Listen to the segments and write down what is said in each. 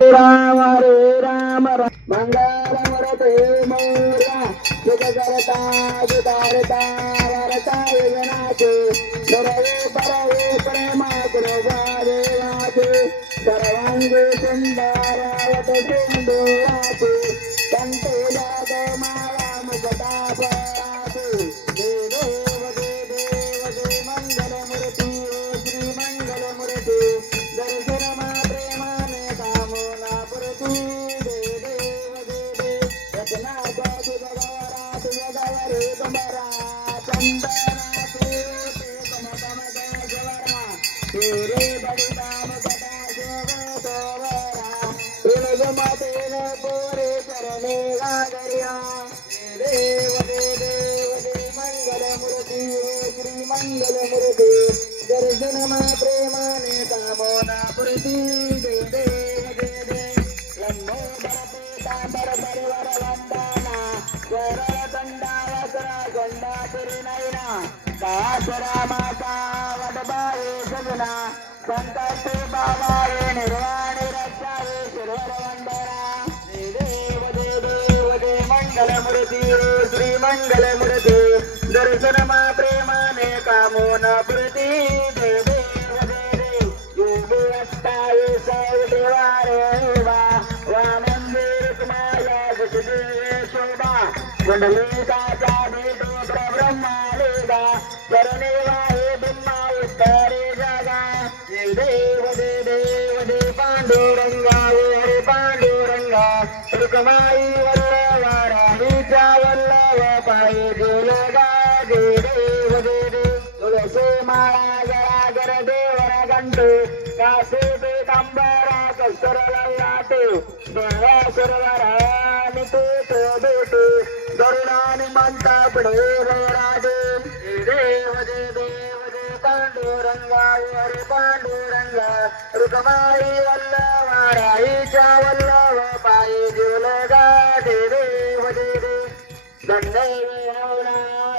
राम हरे राम मंगलमूर्ते मोर्या सुखकर्ता सुधारता वरता यजनाचे सर्वे परवे प्रेमा कृपादेवाचे सर्वांगी सुंदरावत सिंधुराचे कंठे जातमाला मुकटापराचे देव देव देव मंगलमूर्ती श्री मंगलमूर्ती दर्शन मा प्रेमाने कामना पुरती देव देव रत्नाचा तुझगवरा तुझगवरे तुमरा चंदनाचे तमतमदा जवरा तेरे बलिदान कथा शोभतोवरा इलगमतेन पोरे चरणे गागर्या देव देव मंगलमूर्ती श्री मंगलमूर्ती दर्शन मा प्रेमाने कामना पुरती देव लंबोदर पीतांबर परिवार वंदना सरळ दंडावसरा गंडा नैना दासरा माता वडबाळे सजना संकटे बाबाळे निर्वाणे रक्षावे शिरवर वंदना देव मंगलमूर्ती श्री मंगलमूर्ती दर्शन मा प्रेमाने कामना पुरती देव कुंडलिकाचा भेटो ब्रह्मालेगा चरणे वाहे ब्रह्मा उत्तरे जागा देव पांडुरंगा हरे पांडुरंगा रुक्माई वल्लवा राणीचा वल्लव पायी जोलगा देव तुळसी माळा जरागर देवरा गंटू कासे पीतांबरा कस्तर ललाटे देवा सुरवरा निकेत भेटू गरुडानी म्हणता पुढे राजे देव पांडुरंगा हरे पांडुरंगा रुक्माई वल्लवा राईच्या वल्लव पायी जोलगा देव दंडे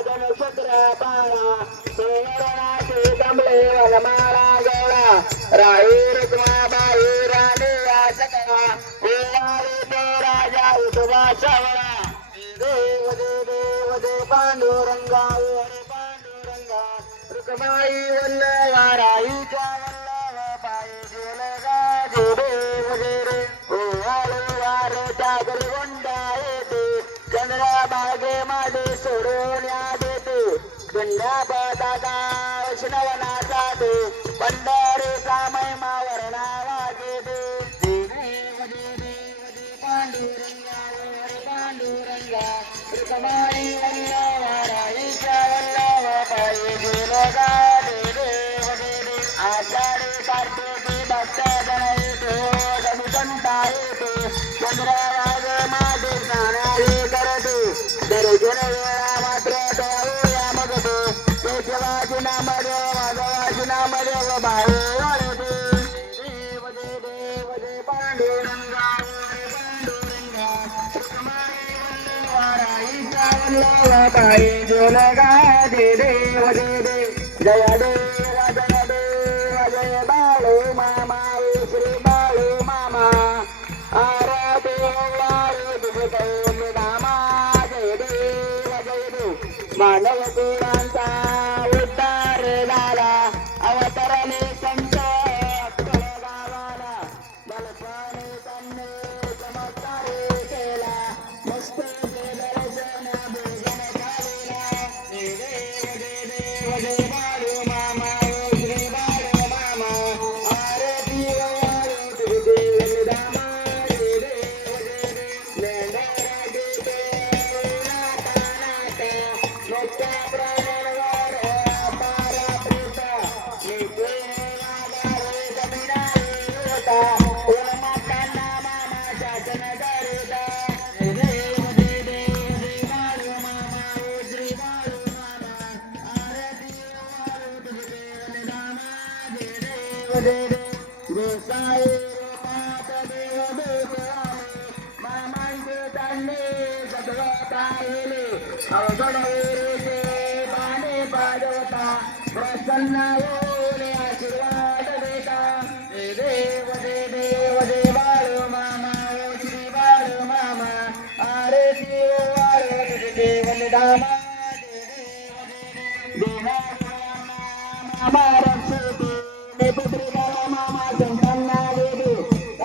जनशक्र पाळा सोरणाचे कमले वलमाळा गळा राई रुक्मा बाई राणी वाचकला ओवाळी तो राजा उठवा सावळा देव पांडुरंगा हरे पांडुरंगा रुक्माई वल्लवा राईच्या वल्लव पायी जोलगा देव ओवाळी वारे टाकर गोंडा येते चंद्रा बागे माझे सोडून देते गुंडा पदाका वैष्णवनासाठी पंढरीचा महिमा वर्णावा देते पांडुरंगा हरे पांडुरंगा रुक्माई वल्लवा राईच्या वल्लव पायी जोलगा देव आषाढी कार्तिकी भक्त जन येतो जनुकंठा येतो चंद्रभाग माझे स्नानाने करते दर्शन वेळा मात्र तोया मगते केशवाची नाम देव माधवाची नाम देव भाऊ वाढते देव पांडुरंगा हरे पांडुरंगा रुक्माई वल्लवा राईच्या वल्लव पायी जोलगा देव जय देव जय बाळू मामा श्री बाळू मामा आरती वाळू तुझे धामा जय देव मानव कुळांचा उद्धार झाला अवतरले संत अक्षर गावाला बलपाने त्यांनी चमत्कार केला मस्त दर्शन भोजन झालेला देव बाळू मामा श्री बाळू मामा आरती वाळू तुझे धामा प्रसन्न आशीर्वाद देता देव बाळू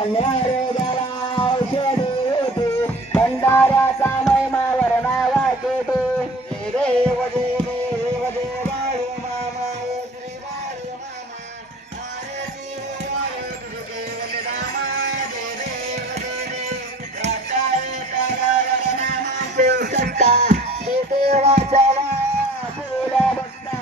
कन्या रोगाला औषधी होती भंडाऱ्याचा महिमा वर्णावा केटे देव देव देव बाळू मामा श्री बाळू मामा आरती वाळू तुझे वंदनामा देव देव नामाचे सत्ता देवाच्या फुला बसता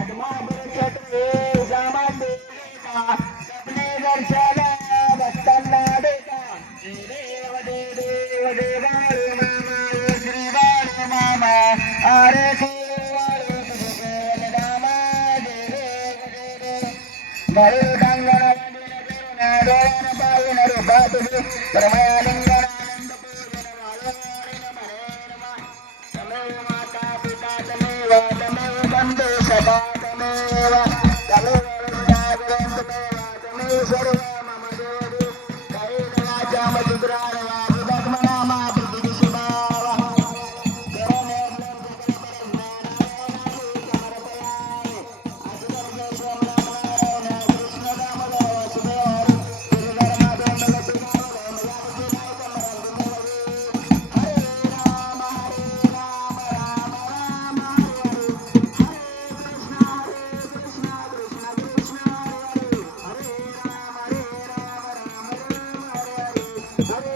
आत्मा बरछटे सामान देवा सपने दर्शना भक्तांना देता देव देव देव बाळू मामा श्री बाळू मामा आरती वाळू तुझे वंदनामा देव देव बाळू डांगणा डोळ्यानं पाहून रूपा तुझे परमयालिंगन तमेव माता पिता तमेव तमेव बंधू सदा तमेव तमेव वृंदावन तमेव तमेव सर्व मम देवी कैलाचा मधुरावा विदग्मनामा प्रतिदिशिमावा हरे